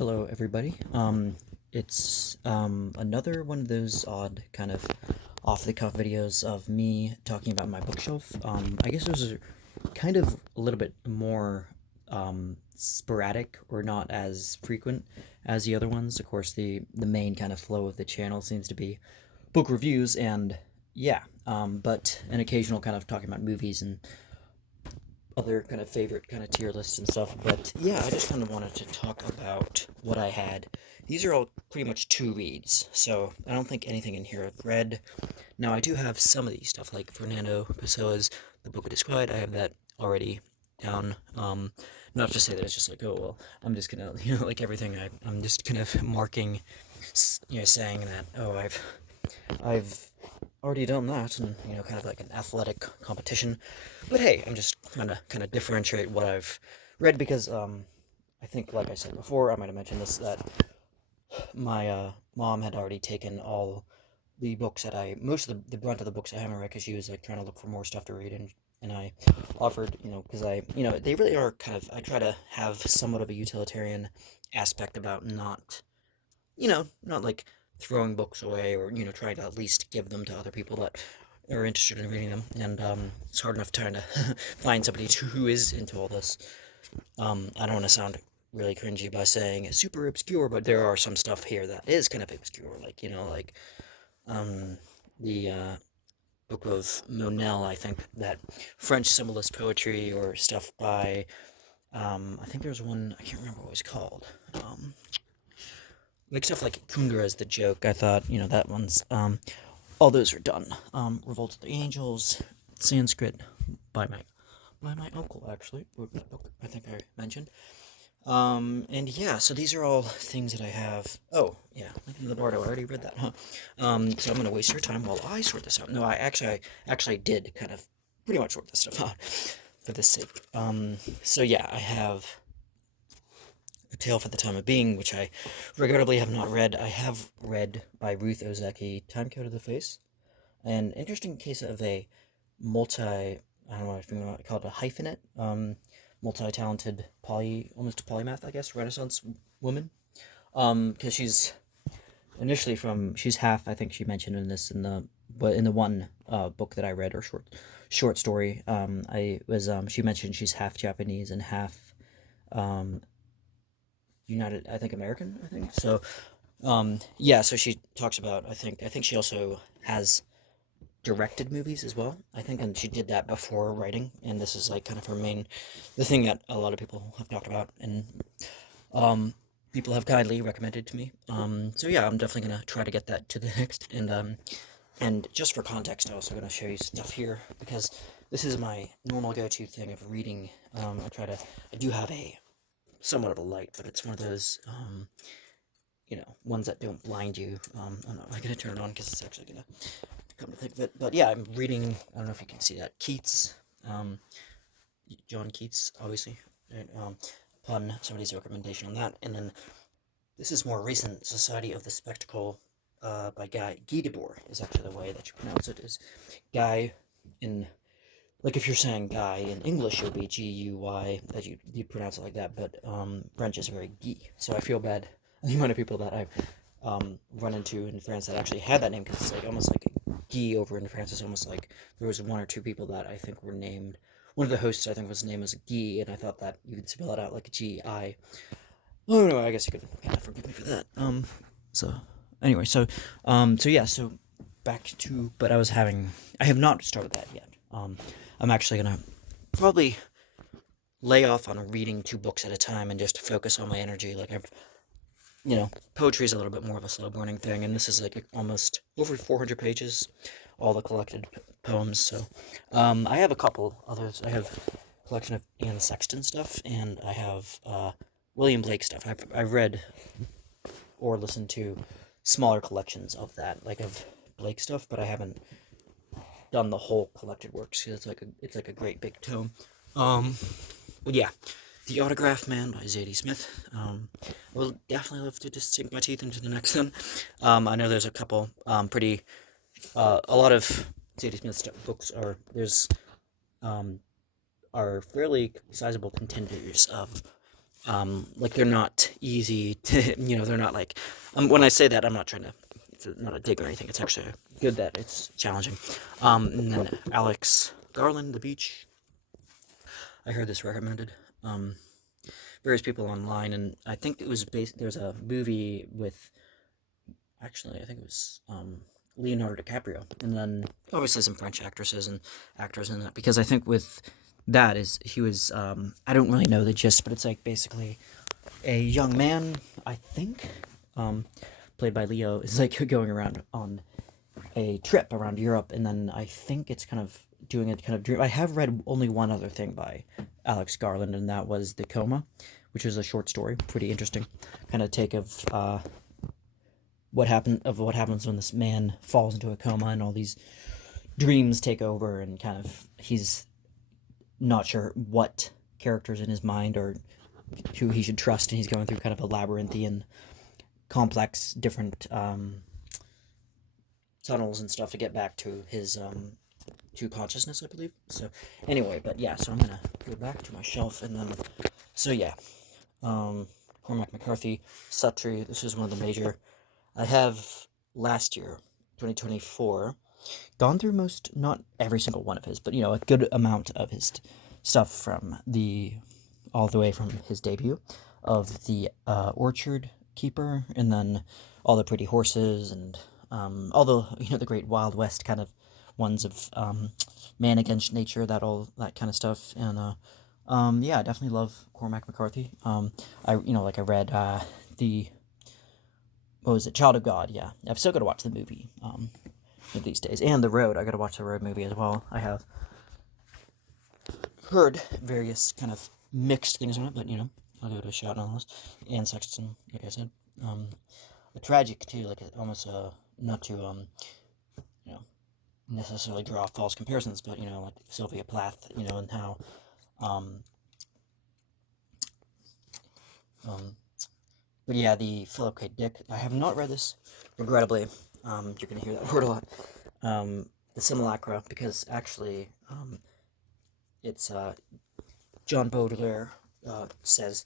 Hello, everybody. It's another one of those odd kind of off the cuff videos of me talking about my bookshelf. I guess those are kind of a little bit more sporadic or not as frequent as the other ones. Of course, the main kind of flow of the channel seems to be book reviews and yeah, but an occasional kind of talking about movies and other kind of favorite kind of tier lists and stuff. But yeah, I just kind of wanted to talk about what I had. These are all pretty much two reads, so I don't think anything in here I've read. Now, I do have some of these stuff, like Fernando Pessoa's The Book of Disquiet. I have that already down. Not to say that it's just like, oh, well, I'm just gonna, like everything, I'm just kind of marking, saying that, oh, I've already done that, and kind of like an athletic competition. But hey, I'm just trying to kind of differentiate what I've read because I think, like I said before, I might have mentioned this that my mom had already taken all the books that most of the brunt of the books I haven't read because she was like trying to look for more stuff to read and I offered, because they really are kind of, I try to have somewhat of a utilitarian aspect about not not like throwing books away or, trying to at least give them to other people that are interested in reading them. And it's hard enough trying to find somebody who is into all this. I don't want to sound really cringy by saying it's super obscure, but there are some stuff here that is kind of obscure, like, um, the book of Monel, I think, that French symbolist poetry or stuff by, I think there was one, I can't remember what it was called. Like stuff like Kundera is the joke. I thought, that one's all those are done. Revolt of the Angels, Sanskrit by my uncle actually wrote that book. I think I mentioned. And yeah, so these are all things that I have. Oh yeah, Lincoln the Bardo. I already read that, huh? So I'm gonna waste your time while I sort this out. No, I actually did kind of pretty much sort this stuff out for this sake. So yeah, I have a Tale for the Time of Being, which I regrettably have not read. I have read by Ruth Ozeki, Time Code of the Face, an interesting case of a I don't know if you want to call it a hyphenate, multi-talented, almost a polymath, I guess, Renaissance woman. Because she's initially she's half, I think she mentioned but in the one book that I read, or short story, she mentioned she's half Japanese and half um, United, I think American, I think. So, yeah, so she talks about, I think she also has directed movies as well, I think, and she did that before writing, and this is like kind of the thing that a lot of people have talked about, and um, people have kindly recommended to me. So yeah, I'm definitely gonna try to get that to the next, and just for context, I'm also gonna show you stuff here because this is my normal go-to thing of reading. I do have a somewhat of a light, but it's one of those, ones that don't blind you. I'm not gonna turn it on because it's actually gonna come to think of it. But yeah, I'm reading. I don't know if you can see that Keats, um, John Keats, obviously, right, upon somebody's recommendation on that. And then this is more recent, Society of the Spectacle, by Guy Debord is actually the way that you pronounce it. Is Guy in like if you're saying guy in English, it would be Guy, that you pronounce it like that, but French is very Guy. So I feel bad the amount of people that I've run into in France that actually had that name, because it's like almost like Guy over in France is almost like there was one or two people that I think were named. One of the hosts I think was name was Guy, and I thought that you could spell it out like Gi. Oh no, I guess you could kind of forgive me for that. So anyway, so yeah, so back to, but I have not started that yet. I'm actually gonna probably lay off on reading two books at a time and just focus all my energy. Like poetry is a little bit more of a slow burning thing, and this is like almost over 400 pages, all the collected poems. So, I have a couple others. I have a collection of Anne Sexton stuff, and I have William Blake stuff. I've read or listened to smaller collections of that, like of Blake stuff, but I haven't done the whole collected works because it's like a great big tome. But yeah, The Autograph Man by Zadie Smith. I will definitely love to just sink my teeth into the next one. I know there's a couple a lot of Zadie Smith's books are fairly sizable contenders of like they're not easy to, they're not like, when I say that, I'm not trying to, it's not a dig or anything. It's actually good that it's challenging. And then Alex Garland, The Beach. I heard this recommended. Various people online, and I think it was based, there's a movie with, actually, I think it was, Leonardo DiCaprio, and then obviously some French actresses and actors in that, because I think with that is, he was, I don't really know the gist, but it's like basically a young man, I think, played by Leo, is like going around on a trip around Europe, and then I think it's kind of doing a kind of dream. I have read only one other thing by Alex Garland, and that was The Coma, which is a short story, pretty interesting, kind of take of what happens when this man falls into a coma and all these dreams take over, and kind of he's not sure what characters in his mind or who he should trust, and he's going through kind of a labyrinthian, complex, different tunnels and stuff to get back to his to consciousness, I believe. So anyway, but yeah, so I'm gonna go back to my shelf, and then so yeah, Cormac McCarthy, Suttree. This is one of the major. I have last year, 2024, gone through most, not every single one of his, but a good amount of his stuff from all the way from his debut of the Orchard Keeper, and then all the Pretty Horses, and all the great Wild West kind of ones of Man Against Nature, that kind of stuff, and yeah, I definitely love Cormac McCarthy. I read the, what was it, Child of God. Yeah, I've still got to watch the movie these days, and The Road. I got to watch the Road movie as well. I have heard various kind of mixed things on it, but I'll give it a shot on this. Anne Sexton, like I said, a tragic too, like almost not to necessarily draw false comparisons, but like Sylvia Plath, and how but yeah, the Philip K. Dick. I have not read this, regrettably. You're gonna hear that word a lot. The Simulacra, because actually, it's John Baudelaire says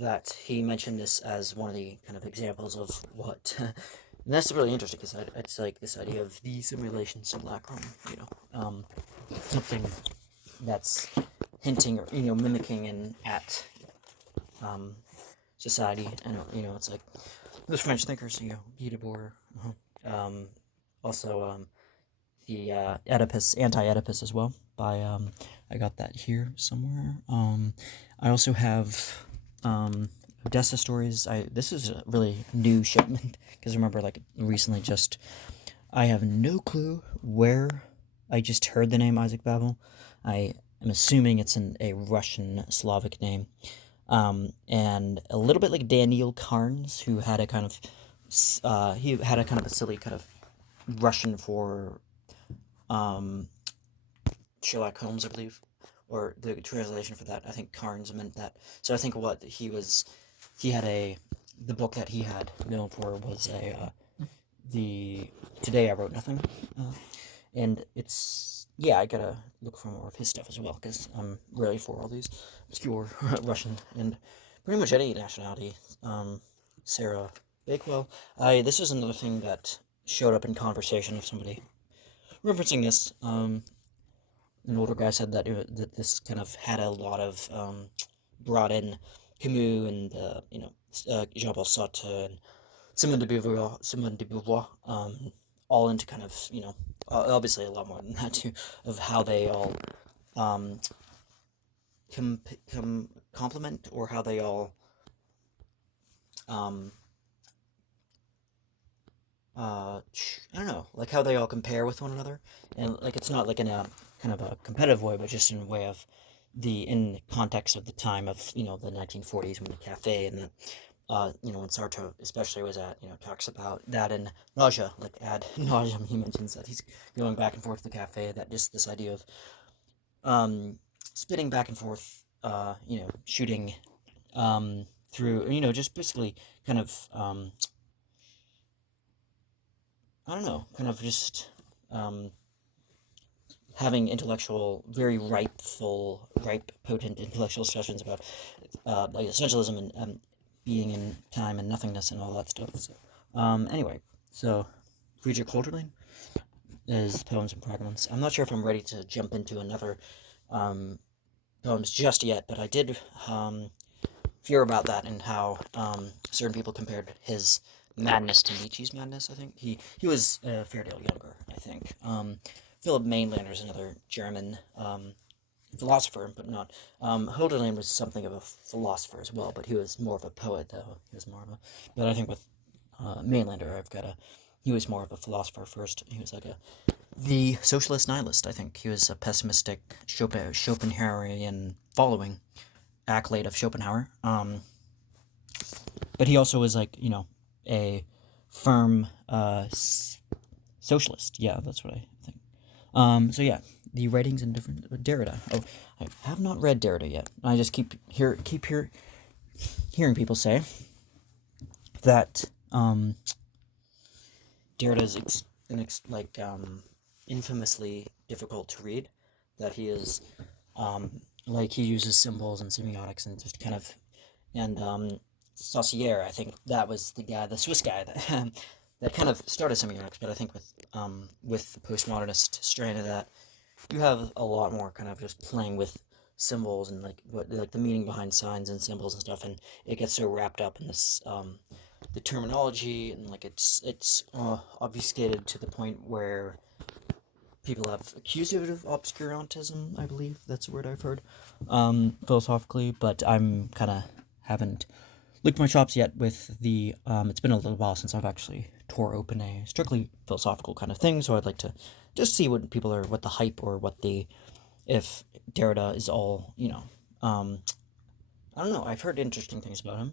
that he mentioned this as one of the kind of examples of what. And that's really interesting, because it's like this idea of the simulation simulacrum. Something that's hinting or mimicking at society, and it's like those French thinkers, Guy Debord, also the Oedipus, anti-Oedipus as well, by I got that here somewhere. I also have Odessa Stories. This is a really new shipment, because remember, like, recently I have no clue where I just heard the name Isaac Babel. I am assuming it's a Russian Slavic name. And a little bit like Daniel Carnes, who had a kind of a silly kind of Russian for Sherlock Holmes, I believe, or the translation for that. I think Carnes meant that. So I think the book that he had known for was the Today I Wrote Nothing, and it's, yeah, I gotta look for more of his stuff as well, because I'm really for all these obscure Russian and pretty much any nationality. Sarah Bakewell. This is another thing that showed up in conversation of somebody referencing this. An older guy said that this kind of had a lot of brought in Camus and Jean-Paul Sartre and Simone de Beauvoir, all into kind of obviously a lot more than that too, of how they all complement, or how they all I don't know, like how they all compare with one another, and like it's not like in a kind of a competitive way, but just in a way of in context of the time of the 1940s, when the cafe and the when Sartre especially was at, talks about that in Nausea, like ad nauseum, he mentions that he's going back and forth to the cafe, that just this idea of spinning back and forth, shooting through, just basically kind of I don't know, kind of just having very ripe, potent intellectual discussions about like essentialism and being in time and nothingness and all that stuff. So, anyway, so Friedrich Holderlin is Poems and Fragments. I'm not sure if I'm ready to jump into another poems just yet, but I did hear about that and how certain people compared his madness to Nietzsche's madness. I think he was a fair deal younger. I think Philip Mainlander is another German philosopher, but not. Hölderlin was something of a philosopher as well, but he was more of a poet, though. He was more of a. But I think with Mainlander, he was more of a philosopher first. He was like the socialist nihilist. I think he was a pessimistic Schopenhauerian following accolade of Schopenhauer. But he also was like, a firm socialist. Yeah, that's what I think. So yeah, the writings in different Derrida. Oh, I have not read Derrida yet. I just keep hearing people say that Derrida is infamously difficult to read. That he is he uses symbols and semiotics and just kind of Saussure, I think that was the Swiss guy that that kind of started semiotics, but I think with the postmodernist strain of that, you have a lot more kind of just playing with symbols and the meaning behind signs and symbols and stuff, and it gets so wrapped up in this the terminology, and it's obfuscated to the point where people have accused it of obscurantism. I believe that's a word I've heard philosophically, but I'm kind of haven't licked my chops yet with the it's been a little while since I've actually tore open a strictly philosophical kind of thing, so I'd like to just see what the hype, or if Derrida is all, I don't know, I've heard interesting things about him.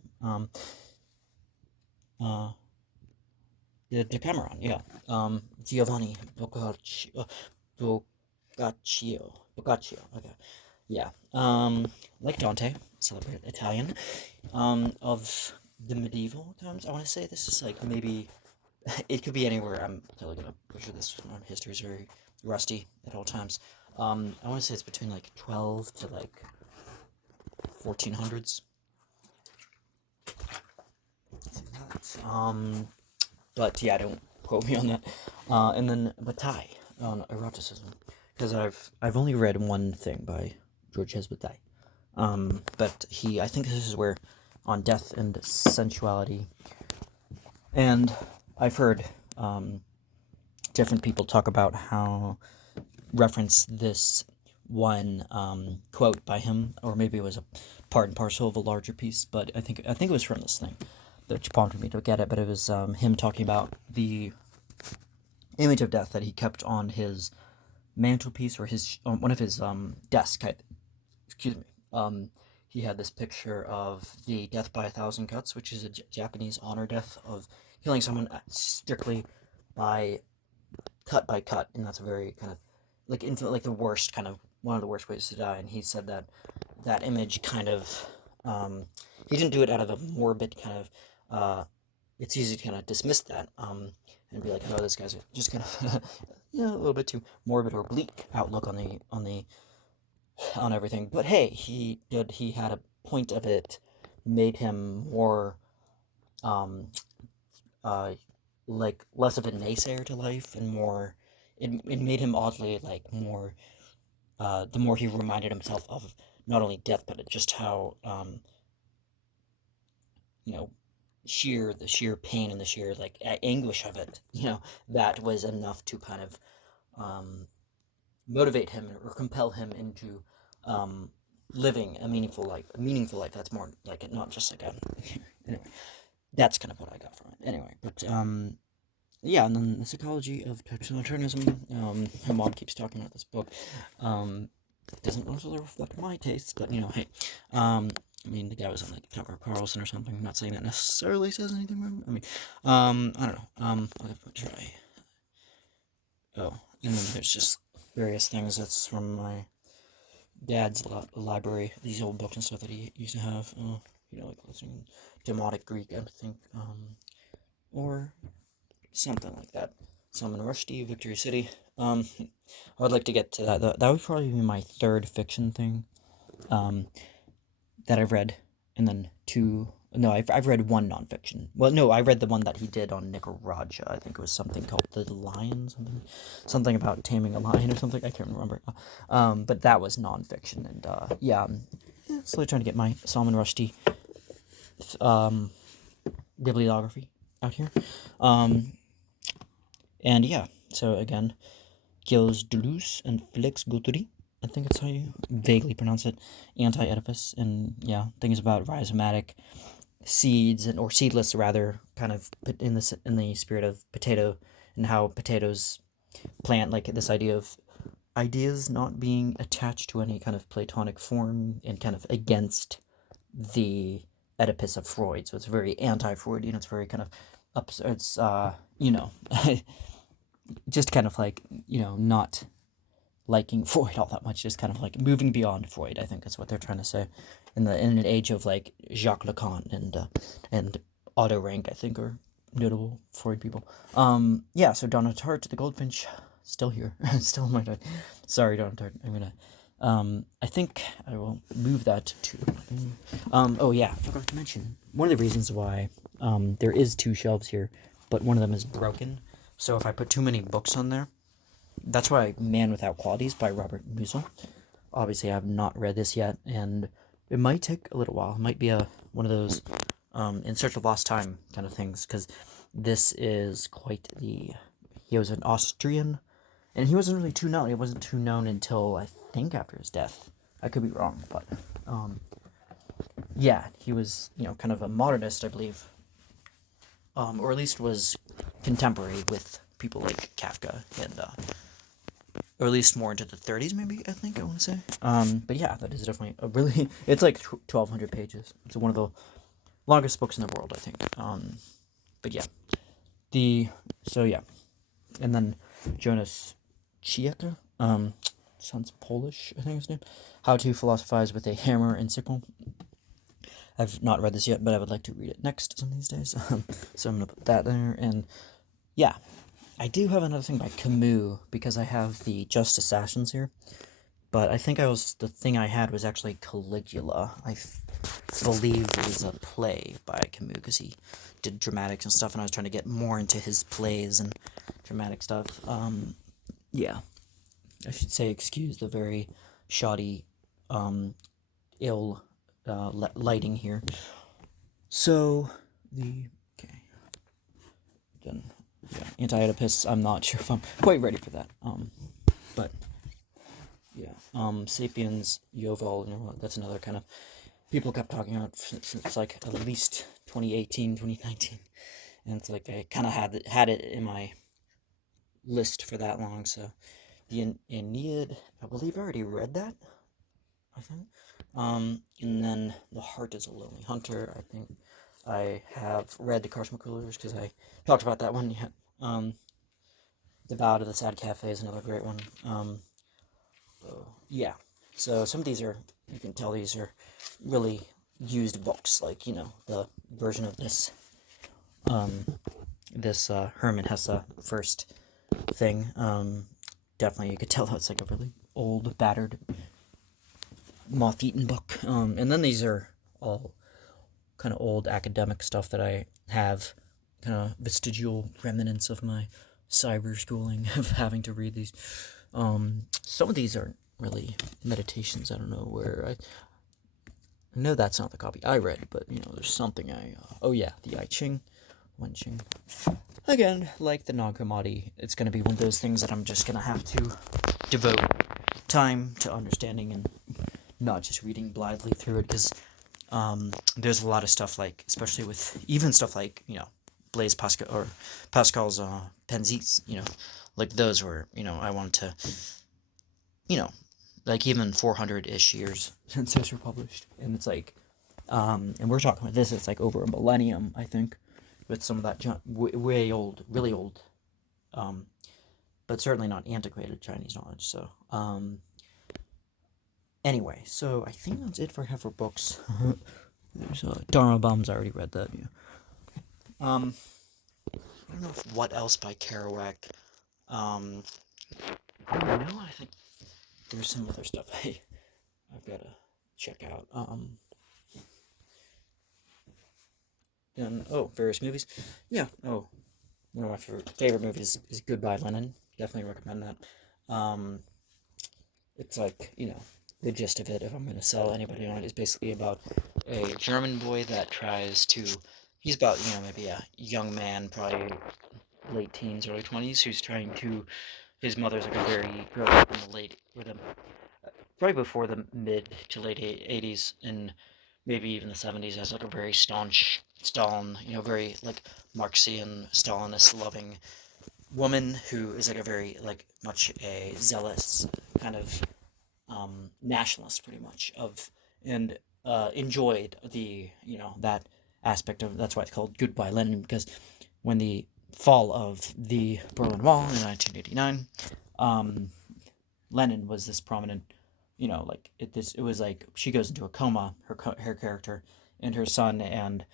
The Decameron, yeah. Giovanni Boccaccio, okay. Yeah. Like Dante, celebrated Italian, of the medieval times. I want to say this is maybe it could be anywhere. I'm totally gonna butcher this. My history is very rusty at all times. I want to say it's between 12 to 1400s. But yeah, don't quote me on that. And then Bataille on eroticism, because I've only read one thing by Georges Bataille. But I think this is where on death and sensuality, and I've heard different people talk about how reference this one quote by him, or maybe it was a part and parcel of a larger piece, but I think it was from this thing that prompted me to get it. But it was him talking about the image of death that he kept on his mantelpiece, or one of his desk. Excuse me. He had this picture of the death by 1,000 cuts, which is a Japanese honor death of killing someone strictly by cut, and that's a very kind of the worst kind of one of the worst ways to die. And he said that image kind of he didn't do it out of a morbid kind of it's easy to kind of dismiss that and be like, oh, this guy's just kind of a little bit too morbid or bleak outlook on everything. But hey, he had a point of it, made him more less of a naysayer to life, and more it made him oddly more the more he reminded himself of not only death, but just how the sheer pain and the sheer anguish of it, that was enough to kind of motivate him or compel him into living a meaningful life. That's more not just anyway, that's kind of what I got from it. Anyway, but yeah, and then the psychology of totalitarianism. My mom keeps talking about this book. Doesn't really reflect my tastes, but hey. I mean, the guy was on Tucker Carlson or something. I'm not saying that necessarily says anything wrong. I mean, I don't know. I'll give it a try. Oh, and then there's just various things that's from my dad's library. These old books and stuff that he used to have. Listening Demotic Greek, I think, or something like that. Salman Rushdie, Victory City. I would like to get to that. That would probably be my third fiction thing. That I've read, and then two No, I've read one nonfiction. Well, no, I read the one that he did on Nicaraja. I think it was something called The Lion, something about taming a lion or something. I can't remember. But that was nonfiction, and yeah, slowly trying to get my Salman Rushdie um, bibliography out here. And yeah, so again, Gilles Deleuze and Félix Guattari. I think that's how you vaguely pronounce it. Anti-Oedipus, and yeah, things about rhizomatic seeds or seedless rather, kind of in the spirit of potato, and how potatoes plant, like this idea of ideas not being attached to any kind of Platonic form, and kind of against the Oedipus of Freud. So it's very anti-Freudian. It's very kind of it's just kind of like, not liking Freud all that much, just kind of like moving beyond Freud. I think that's what they're trying to say, in an age of like Jacques Lacan and Otto Rank, I think, are notable Freud people. Yeah. So Donna Tartt, the Goldfinch, still here, still in my time. Sorry, Donna Tartt. I'm gonna. I think I will move that to. Oh yeah, I forgot to mention one of the reasons why there is two shelves here, but one of them is broken. So if I put too many books on there, that's why Man Without Qualities by Robert Musil. Obviously, I have not read this yet, and it might take a little while. It might be one of those In Search of Lost Time kind of things, because this is quite the. He was an Austrian, and he wasn't really too known. He wasn't too known until, I think, after his death. I could be wrong, but yeah, he was, kind of a modernist, I believe, or at least was contemporary with people like Kafka, and or at least more into the 30s, maybe, I think I want to say. But yeah, that is definitely a really. It's like 1,200 pages. It's one of the longest books in the world, I think. But yeah, so yeah, and then Jonas Chieka, sounds Polish, I think his name. How to Philosophize with a Hammer and Sickle. I've not read this yet, but I would like to read it next some of these days. So I'm gonna put that there, and yeah, I do have another thing by Camus, because I have the Just Assassins here, but I think the thing I had was actually Caligula. I believe it was a play by Camus, because he did dramatics and stuff, and I was trying to get more into his plays and dramatic stuff. Yeah, I should say excuse the very shoddy, ill lighting here. So okay, then yeah, Anti-Oedipus. I'm not sure if I'm quite ready for that. But yeah, Sapiens, Yoval. That's another kind of people kept talking about since like at least 2018, 2019, and it's like I kind of had it in my list for that long. So the Aeneid, I believe I already read that, I think. And then The Heart is a Lonely Hunter. I think I have read The Karst McCullers, because I talked about that one. Yeah. The Ballad of the Sad Cafe is another great one. Yeah. So some of these are, you can tell these are really used books, like, the version of this Hermann Hesse first thing. Definitely you could tell that's like a really old, battered, moth-eaten book. And then these are all kind of old academic stuff that I have, kind of vestigial remnants of my cyber schooling of having to read these. Some of these aren't really meditations. I don't know where I know that's not the copy I read, but there's something oh yeah, the I Ching, Wenching. Again, like the Nag Hammadi, it's going to be one of those things that I'm just going to have to devote time to understanding, and not just reading blithely through it, because there's a lot of stuff, like, especially with even stuff like, Blaise Pascal, or Pascal's Penzies, like those were, I wanted to, like even 400-ish years since those were published, and it's like, and we're talking about this, it's like over a millennium, I think, with some of that way old, really old, but certainly not antiquated Chinese knowledge. So, anyway, so I think that's it for books. There's Dharma Bums. I already read that. Yeah. I don't know what else by Kerouac. I don't know. I think there's some other stuff I've got to check out. And various movies. Yeah. Oh, one of my favorite movies is Goodbye Lenin. Definitely recommend that. It's like, the gist of it, if I'm going to sell anybody on it, is basically about a German boy that tries to. He's about, maybe a young man, probably late teens, early 20s, who's trying to. His mother's like a very. Grew up in the late. Or the, probably before the mid to late 80s, and maybe even the 70s, as like a very staunch Stalin, very like Marxian, Stalinist loving woman who is like a very like much a zealous kind of nationalist, pretty much of and enjoyed the that aspect of that's why it's called Goodbye Lenin, because when the fall of the Berlin Wall in 1989, um, Lenin was this prominent, like it was like she goes into a coma, her character, and her son and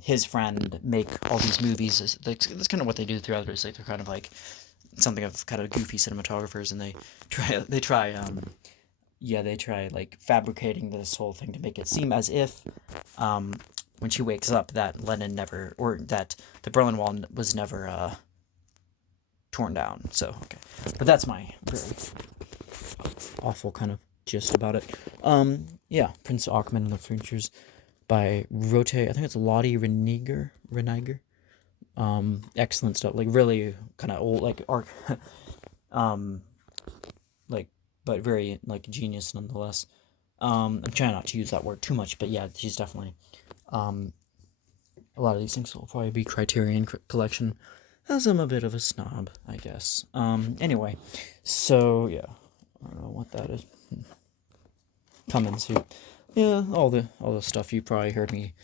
his friend make all these movies. That's kind of what they do throughout it. It's like they're kind of like something of kind of goofy cinematographers, and they try like fabricating this whole thing to make it seem as if um, when she wakes up that Lenin never, or that the Berlin Wall was never torn down. So okay, but that's my very awful kind of gist about it. Yeah, Prince Achmed and the Futures by Rote. I think it's Lottie Reniger. Excellent stuff. Like really kind of old, like art. um, like but very like genius nonetheless. I'm trying not to use that word too much, but yeah, she's definitely. Um, a lot of these things will probably be Criterion Collection, as I'm a bit of a snob, I guess. Anyway, so yeah, I don't know what that is. Coming soon. Yeah, all the stuff you probably heard me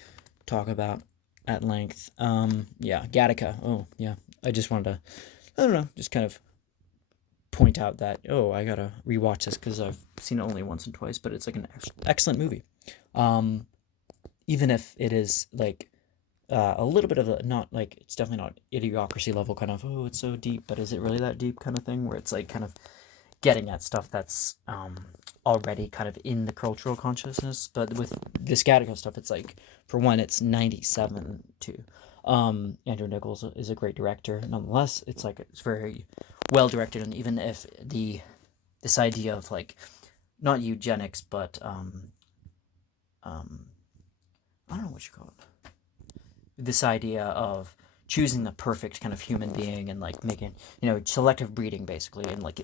talk about at length. Yeah, Gattaca. Oh, yeah. I just wanted to, I don't know, just kind of point out that, I gotta rewatch this because I've seen it only once and twice, but it's like an excellent movie. Um, Even if it is like a little bit of a, not like, it's definitely not Idiocracy level kind of, it's so deep, but is it really that deep kind of thing, where it's like kind of getting at stuff that's already kind of in the cultural consciousness. But with this Gattaca stuff, it's like, for one, it's 97 too. Andrew Nichols is a great director. Nonetheless, it's very well directed, and even if this idea of like not eugenics, but um, I don't know what you call it. This idea of choosing the perfect kind of human being and like making selective breeding basically, and like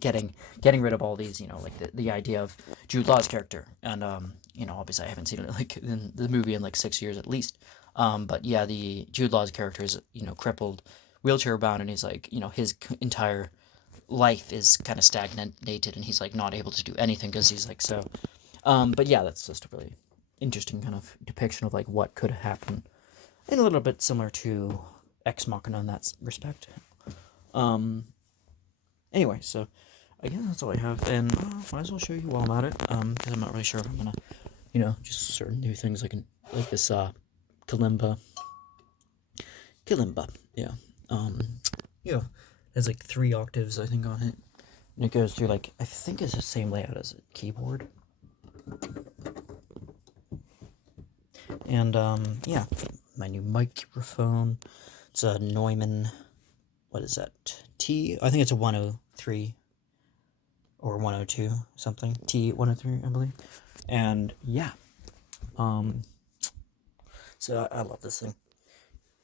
getting rid of all these, like the idea of Jude Law's character, and obviously I haven't seen it like in the movie in like 6 years at least, but yeah, the Jude Law's character is crippled, wheelchair bound, and he's like his entire life is kind of stagnated, and he's like not able to do anything because he's like so. But yeah, that's just a really interesting kind of depiction of like what could happen, and a little bit similar to Ex Machina in that respect. Um, anyway, so I guess that's all I have, and might as well show you while I'm at it, because I'm not really sure if I'm gonna, just certain new things like this, Kalimba, yeah, um, yeah, has like 3 octaves I think on it, and it goes through like, I think it's the same layout as a keyboard, and yeah, my new microphone. It's a Neumann. What is that? I think it's a 103 or 102 something. T103, I believe. And yeah, so I love this thing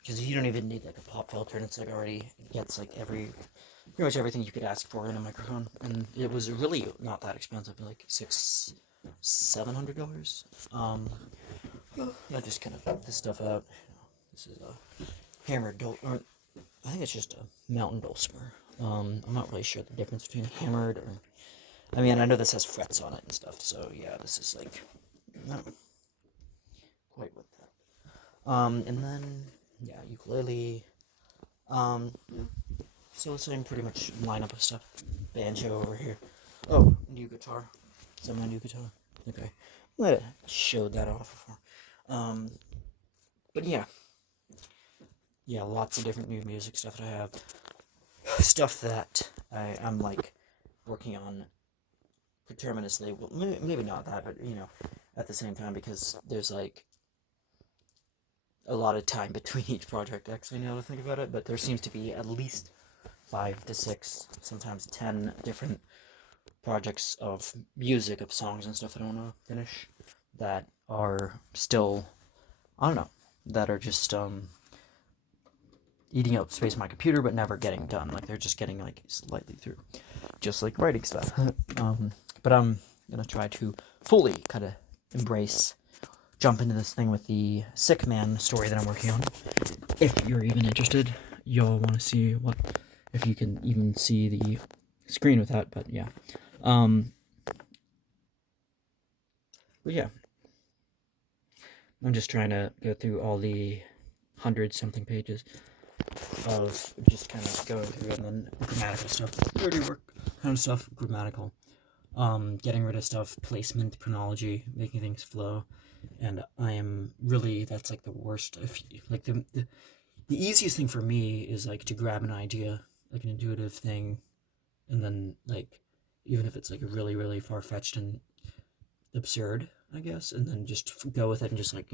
because you don't even need like a pop filter, and it's like already gets like pretty much everything you could ask for in a microphone, and it was really not that expensive, like $700. I just kind of put this stuff out. This is a hammered or I think it's just a mountain dulcimer. I'm not really sure the difference between hammered or. I mean, I know this has frets on it and stuff, so yeah, this is like not quite what that. And then yeah, ukulele. So it's same pretty much lineup of stuff. Banjo over here. Oh, new guitar. Is that my new guitar? Okay, I might have showed that off before. But yeah, lots of different new music stuff that I have. Stuff that I'm like working on coterminously. Well, maybe not that, but at the same time, because there's like a lot of time between each project, actually, now to think about it, but there seems to be at least 5 to 6, sometimes 10 different projects of music, of songs and stuff that I want to finish that are still, I don't know, that are just eating up space on my computer but never getting done. Like they're just getting like slightly through, just like writing stuff. But I'm gonna try to fully kind of jump into this thing with the Sick Man story that I'm working on. If you're even interested, you'll want to see if you can even see the screen with that. But yeah, but yeah, I'm just trying to go through all the 100-something pages of just kind of going through, and then grammatical stuff, dirty work kind of stuff, grammatical, getting rid of stuff, placement, chronology, making things flow. And I am really, that's like the worst. Like the easiest thing for me is like to grab an idea, like an intuitive thing, and then like, even if it's like really, really far-fetched and absurd, I guess, and then just go with it and just like,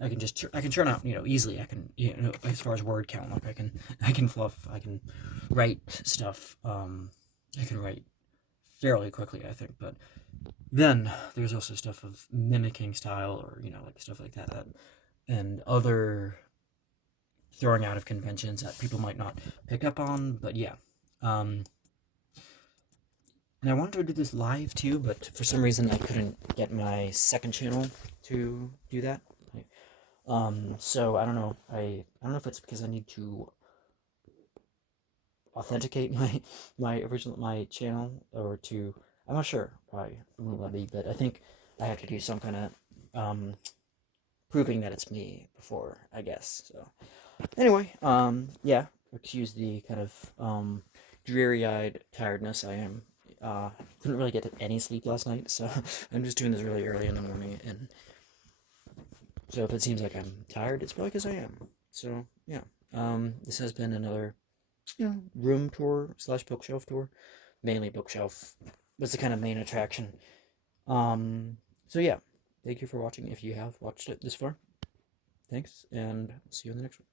I can churn out, easily. I can, as far as word count, like I can fluff, I can write stuff. I can write fairly quickly, I think. But then there's also stuff of mimicking style, or like stuff like that, and other throwing out of conventions that people might not pick up on. But yeah, and I wanted to do this live too, but for some reason I couldn't get my second channel to do that. So I don't know. I don't know if it's because I need to authenticate my channel, or to, I'm not sure. Probably won't let me, but I think I have to do some kind of proving that it's me before, I guess. So anyway, yeah. Excuse the kind of dreary-eyed tiredness I am. Couldn't really get any sleep last night, so I'm just doing this really early in the morning, and so if it seems like I'm tired, it's probably because I am. So yeah, this has been another, room tour / bookshelf tour. Mainly bookshelf was the kind of main attraction. So yeah, thank you for watching if you have watched it this far. Thanks, and see you in the next one.